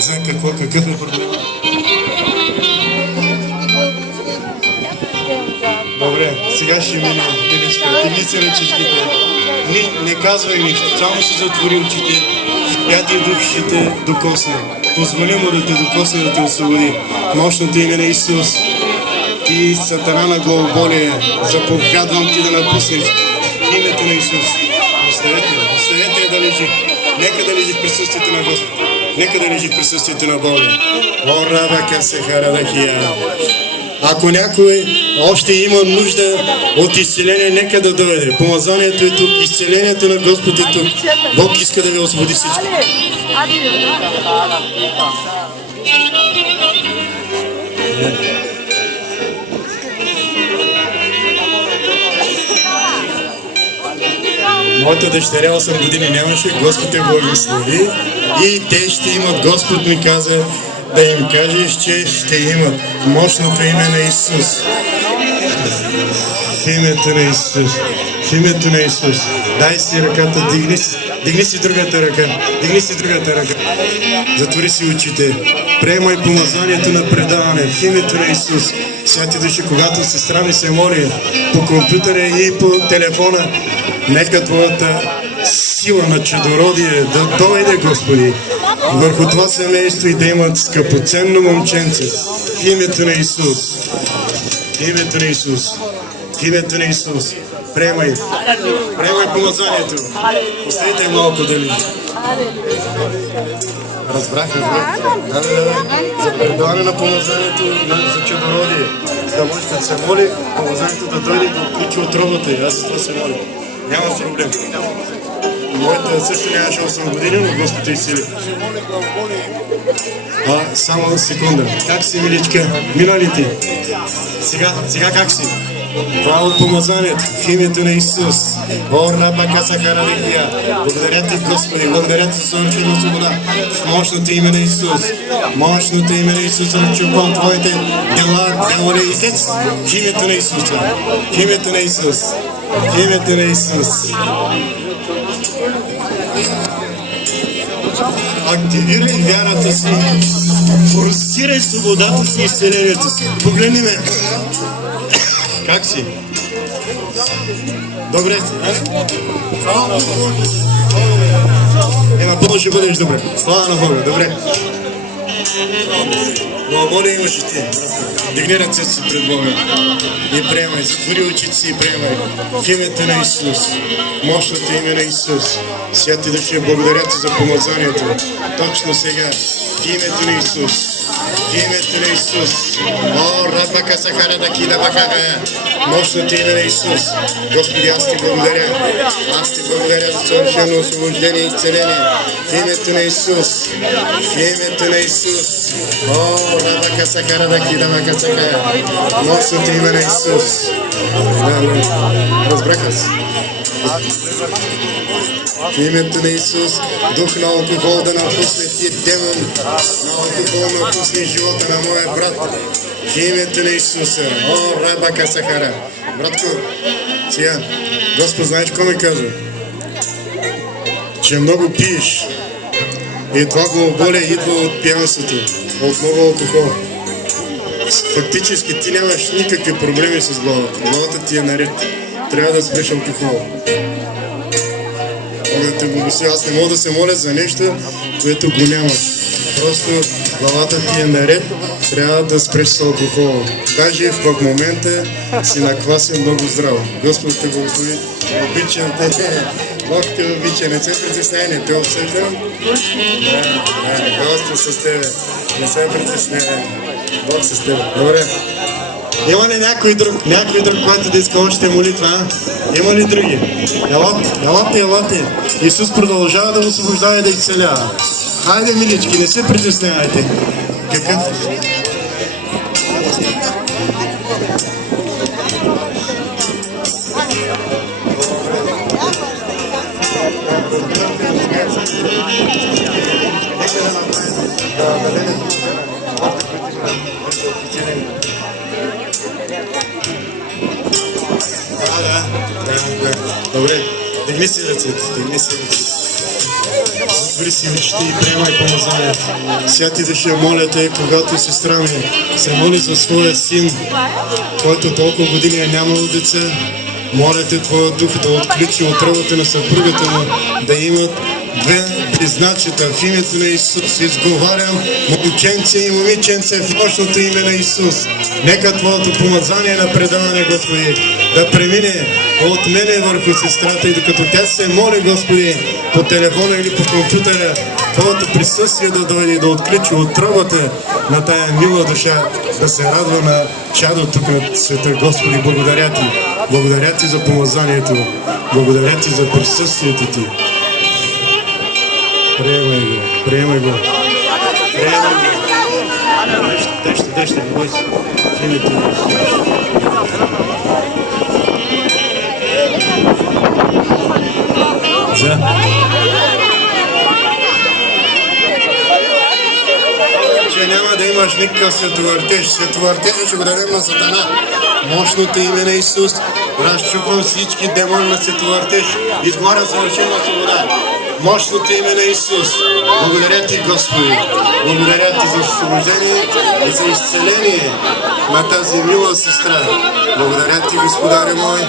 Какъв е проблемът? Добре, сега ще мине. Дигни се ръчичките. Не казвай нищо, само се затвори очите. Святия Дух ще те докосне. Позволи му да те докосне, да те освободи. Мощното име на Исус. Ти, сатана на главоболие, заповядвам ти да напуснеш в името на Исус. Оставете да лежи. Нека да лежи в присъствието на Господ. Нека да лежи в присъствието на Бога. О, рабака се харадахия. Ако някой още има нужда от изцеление, нека да дойде. Помазанието е тук, изцелението на Господ е тук. Бог иска да ви освободи всички. Моята дъщеря 8 години нямаше, Господ е благослови и те ще имат, Господ ми каза да им кажеш, че ще имат мощното име на Исус. В името на Исус. В името на Исус. Дай си ръката, дигни си другата ръка. Дигни си другата ръка. Затвори си очите. Приемай помазанието на предаване в името на Исус. Святи души, когато сестра ми се моли по компютъра и по телефона, нека твоята сила на чудородие да дойде, Господи, върху това семейство и да имат скъпоценно момченце в името на Исус. В името на Исус. В името на Исус. Приемай помазанието. Оставите малко да лежи. Разбрах. За предаване на помазанието за чудородие. Да може да се моли, помазанието да дойде да отключи отровата и аз за това се моля. Няма проблем. Моята също нямаше 8 години, но Господ е изцели. Само секунда. Как си, миличка? Мина ли ти? Сега как си? Това е от помазанието в името на Исус. О, рабака сахарадихия. Благодаря ти, Господи. Благодаря ти за слънчевата свобода. В мощното име на Исус. Мощното име на Исус. Разчупвам твоите дела, демони и сец. В името на Исус. В името на Исус. В името на Исус. Активирай вярата си. Форсирай свободата си и изцелението си. Погледни ме. Как си? Добре си. Напълно ще бъдеш добре. Слава на Бога. Добре. Благоволие имаш и ти. Дигни ръцете си пред Бога и приемай. Затвори очите си и приемай. В името на Исус. Мощното име на Исус. Святи души, благодаря ти за помазанието. Точно сега. В името на Исус. В името на Исус. О, рабака сахарада кида бакагая. Мощното име на Исус. Господи, аз ти благодаря. Аз ти благодаря за съвършено освобождение и изцеление. В името на Исус. В името на Исус. О, рабака сахарада кида бакагая. Мощното име на Исус. Разбраха се. В името на Исус, дух на алкохол да напусне ти демон, на алкохол напусне живота на моя брат. В името на Исуса. О, рабака сахара. Братко, сега, Господ, знаеш какво ми казва? Че много пиеш. И това главоболие идва от пиянството, от много алкохол. Фактически ти нямаш никакви проблеми с главата. Главата ти е наред. Трябва да спреш алкохол. Аз не мога да се моля за нещо, което го нямаш. Просто главата ти е наред, трябва да спреш с алкохола. Даже в момента си накласен много здраво. Господ те благослови. Обичам те. Бог те обича. Не се притесняй, не те обсъждам. Господ с тебе. Не се притесняй. Бог с тебе. Добре. Има ли някой друг, който да иска още молитва? Има ли други? Елате. Исус продължава да освобождава и да изцелява. Хайде, милички, не се притеснявайте. Какъв? Да. Добре, дигни си ръцете. Затвори си очите и приемай помазанието. Святи Душе, моля Те, когато сестра ми се моли за своя син, който толкова години е нямал деца, моля Те, Твоя дух да отключи отровата на съпругата му, да имат две близначета в името на Исус. Изговарям момченце и момиченце в мощното име на Исус. Нека Твоето помазание на предаване, Господи, да премине от мене върху сестрата и докато тя се моли, Господи, по телефона или по компютъра, Твоето присъствие да дойде и да отключи отровата на тая мила душа, да се радва на чадо тук на света. Господи, благодаря Ти. Благодаря Ти за помазанието. Благодаря Ти за присъствието Ти. Приемай го, приемай го. Приемай го. Дъща, не бой се. В името на Исус. За. Че няма да имаш никакъв световъртеж. Световъртеж ще го дадем на Сатана. Мощното име на Исус. Разчупвам всички демони на световъртеж. Изгоря съвършена свобода. Мощното име на Исус. Благодаря Ти, Господи. Благодаря Ти за освобождение и за изцеление на тази мила сестра. Благодаря Ти, Господаря мой,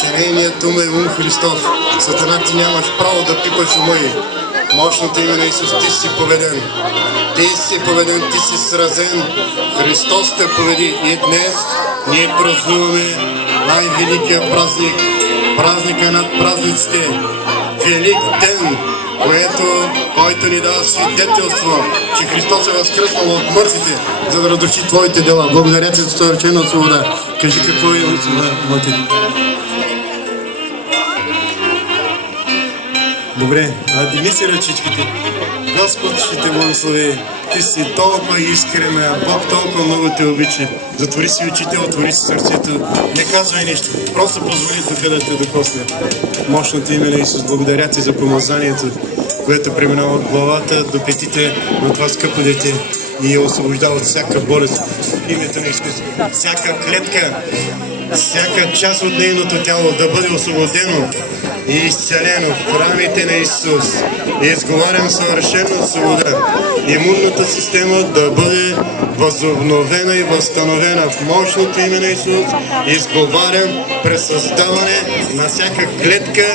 че нейният ум е ум Христов. Сатана, Ти нямаш право да пипаш ума й. Мощното име на Исус, Ти си победен. Ти си победен, Ти си сразен. Христос те победи. И днес ние празнуваме най-великия празник. Празника над празниците. Велик ден, който ни дава свидетелство, че Христос е възкръснал от мъртвите, за да разруши Твоите дела. Благодаря Ти за съвършена свобода. Кажи какво е свобода, моите. Добре, дигни си ръчичките. Господ ще те благослови. Ти си толкова искрен, Бог толкова много те обича. Затвори си очите, отвори си сърцето. Не казвай нищо. Просто позволи Духа да те докосне. Мощното име на Исус. Благодаря Ти за помазанието, което преминава от главата до петите на това скъпо дете и я освобождава от всяка болест в името на Исус. Всяка клетка, всяка част от нейното тяло да бъде освободено и изцелено в раните на Исус. И изговарям съвършена свобода. Имунната система да бъде възобновена и възстановена в мощното име на Исус. Изговарям пресъздаване на всяка клетка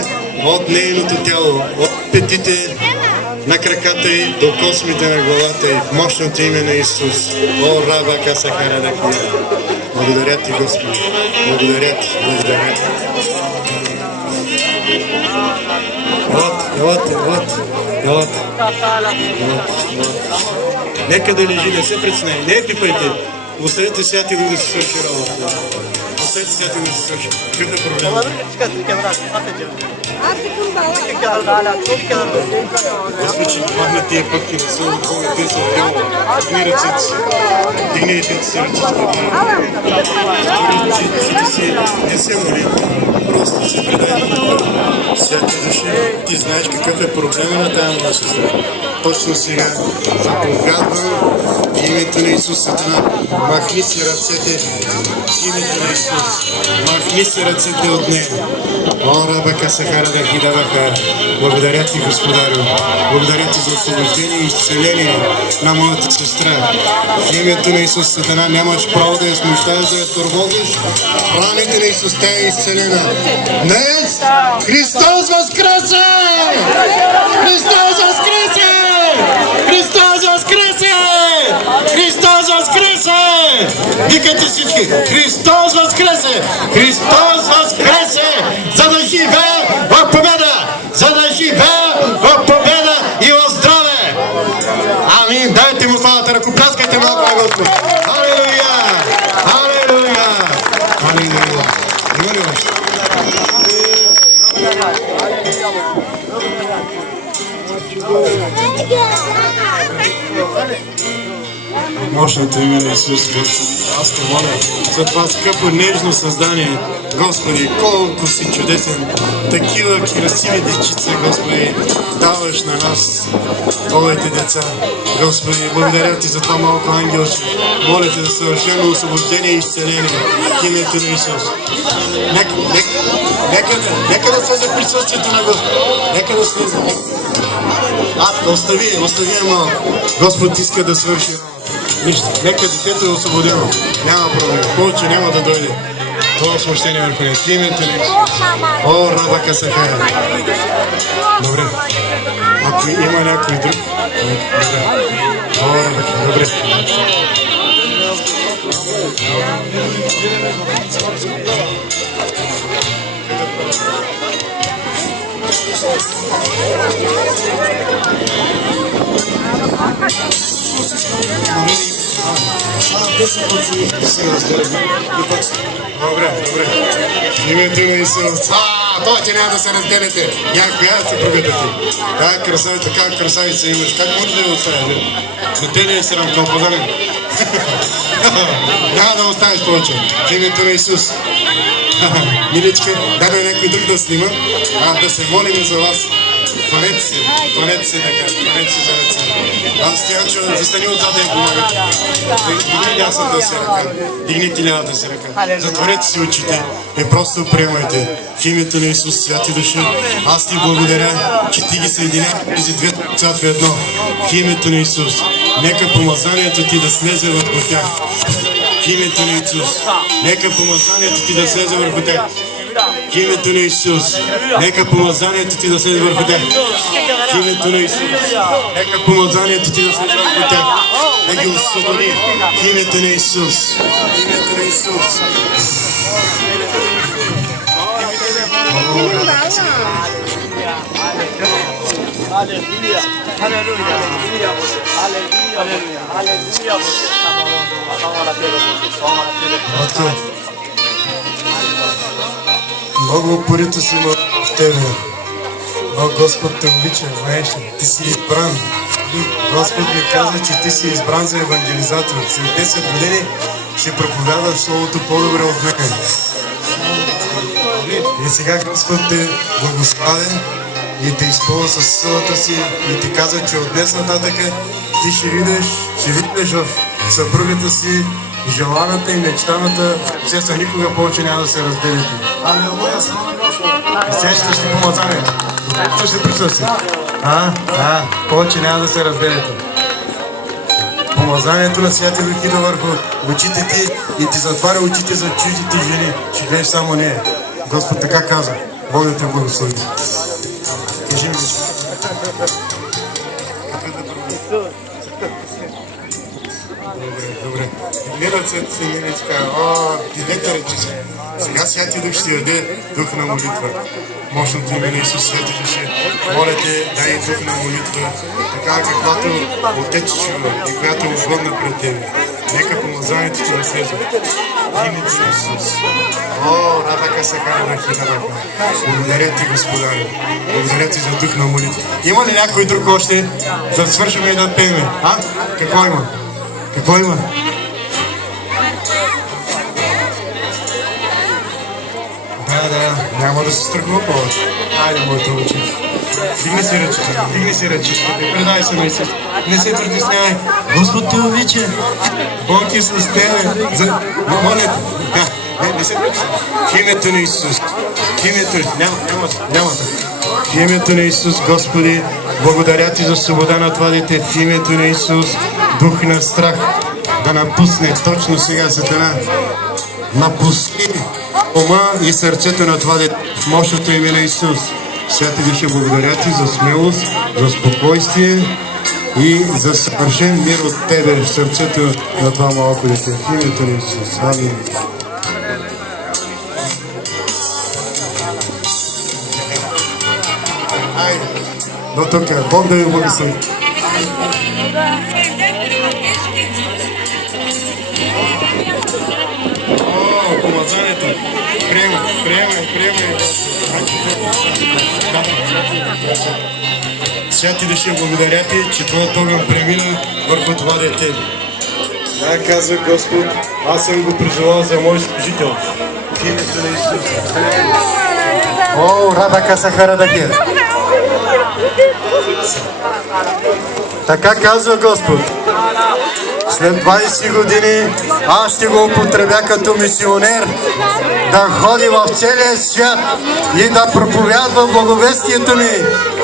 от нейното тяло, от петите на краката й до космите на главата й в мощното име на Исус. О, раба касахара да кия. Благодаря Ти, Господи. Благодаря Ти. Благодаря Ти. Елате. Нека да лежи, не се притесняй. Не пипайте. Оставете Святи Дух да се свърши работа. Оставете Святи Дух да се свърши. Какъв е проблемът? Господи, махна тия пътки на Слово Бога, те са бяло. Дигни ръцете си. Дигни ръцете си, ръчички. Ръците си не се моли. Просто се предай на Бога. Святи Душе, Ти знаеш какъв е проблемът на тая моя сестра. Точно сега заповядвам в името на Исус. Сатана, махни си ръцете в името на Исус. Махни си ръцете от нея. О, рабака сахара да хидаваха. Благодаря Ти, Господарю. Благодаря Ти за освобождение и изцеление на моята сестра. В името на Исус, Сатана, нямаш право да я смущаваш, да я тормозиш. В раните на Исус тя е изцелена. Днес Христос възкресе! Христос възкресе! Христос възкресе! Христос възкресе! Викайте всички! Христос възкресе! Христос възкресе! За да живее в победа! За да живее в победа и в здраве! Амин! Дайте му славата! Ръкопляскайте малко на Господ! Алелуя! Алелуя! Алелуя! Има ли още? мощното име на Исус, Господи. Аз те моля за това скъпо, нежно създание, Господи, колко си чудесен, такива красиви дечица, Господи, даваш на нас, Твоите деца. Господи, благодаря Ти за това малко ангелче. Моля Те за съвършено освобождение и изцеление в името на Исус. Нека да се за присъствието на Господи. Нека да слиза. Остави малко. Господ иска да свърши нищо. Нека детето е освободено. Няма проблем. Повече няма да дойде. Това смущение върху него. В името на Исус. О, раба касахая. Добре. Ако има някой друг. Добре. О, раба. Добре. Добре. Името на Исус. Това, че няма да се разделяте. Коя да се пробитате. Така красавица имаш. Как може да я оставя? За те не е срам, кълпазанен. Няма да оставиш повече. В името на Исус. Миличка, дай някой друг да снима, да се молим за вас. Хванете се така, хванете се за ръце. Аз тя чу, застани отзад да я помагате. Дигни дясната си ръка, дигните лявата си ръка. Затворете си очите и просто приемайте. В името на Исус, святи души, аз Ти благодаря, че Ти ги съединя тези две деца в едно. В името на Исус, нека помазанието Ти да слезе върху тях. В името на Исус, нека помазанието Ти да слезе върху тях. В името на Исус, нека помазанието Ти да слезе върху тях. В името на Исус, нека помазанието Ти да слезе върху тях. Да ги освободи. В името на Исус. В името на Исус. Алелуя, алелуя, алелуя, много упорито си има в Тебе. Но Господ те обича, знаеш ли, Ти си избран. Господ ми каза, че Ти си избран за евангелизатор. След 10 години ще проповядаш Словото по-добре от мен. И сега Господ те благославя и те изпълва със силата си и ти каза, че от днес нататък ти ще видиш в съпругата си желаната и мечтаната процеса, никога повече няма да се разделите. Алелуя, слава Господ! И сещаш ли помазание? Ще се присъствие. Повече няма да се разделите. Помазанието на Святи Дух идва върху очите ти и ти затваря очите за чуждите жени. Ще гледаш само нея. Господ така казва. Бог да те благослови. Кажи ми. Добре. Гледат се си миличка. Идете рече. Сега Святи Дух ще даде дух на молитва. Мощното име на Исус, Святи Души. Моля те, дай дух на молитва, така каквато отече чува и която е угодна пред Тебе. Нека помазанието Ти да слезе. В името на Исус. Радъка се кара хинарака. Благодаря Ти, Господаря. Благодаря Ти за дух на молитва. Има ли някой друг още? За да свършим и да пеем. Какво има? Какво има? Да, няма да се страхува повече. Айде, моето момче. Дигни си ръчички, предай се на Исус. Не се притеснявай. Господ те обича. Бог е с тебе. Моля те. Не се притеснявай. В името на Исус. В името няма. В името на Исус, Господи, благодаря Ти за свобода на това дете. В името на Исус, дух на страх да напусне точно сега Сатана. Напусни ума и сърцето на това дете. В мощното име на Исус. Святи Души, благодаря Ти за смелост, за спокойствие и за съвършен мир от Тебе в сърцето на това малко дете. В името на Исус. Амин. Айде, до тук. Бог да Ви благослови. Помазанието. Приемай. Святи Души, благодаря Ти, че Твоят огън премина върху това дете. Да, казва Господ, аз съм го призовал за мой служител. В името на Исус. О, Радака Сахарадакия. Така казва Господ. След 20 години аз ще го употребя като мисионер да ходи в целия свят и да проповядва благовестието ми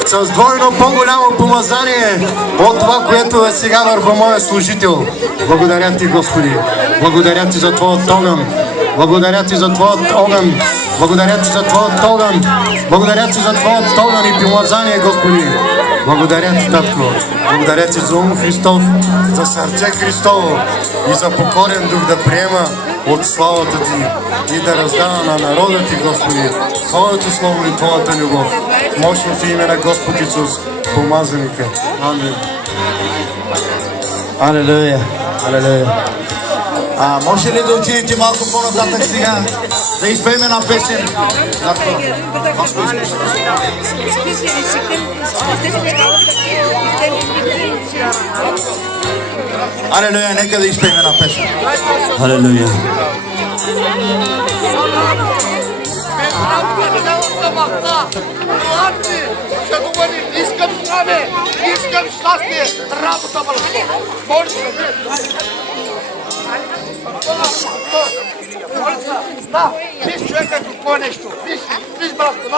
с двойно по-голямо помазание от това, което е сега върху моя служител. Благодаря ти, Господи. Благодаря ти за твоят огън. Благодаря ти за твоят огън. Благодаря ти за твоят огън. Благодаря ти за твоят огън и помазание, Господи. Благодаря ти, Татко. Благодаря ти за ум Христов, за сърце Христово и за покорен дух да приема от славата ти и да раздава на народа ти, Господи, Твоето слово и Твоята любов. Мощното име на Господ Исус, помазаника. Амин. Алелуя. Алелуя. Може ли да отидете малко по-нататък сега? Да изпеем една песен. Алелуя, нека да изпеем една песен. Алелуя. Искам здраве, искам щастие, работа върху. Може да, виж човека какво нещо, виж братко,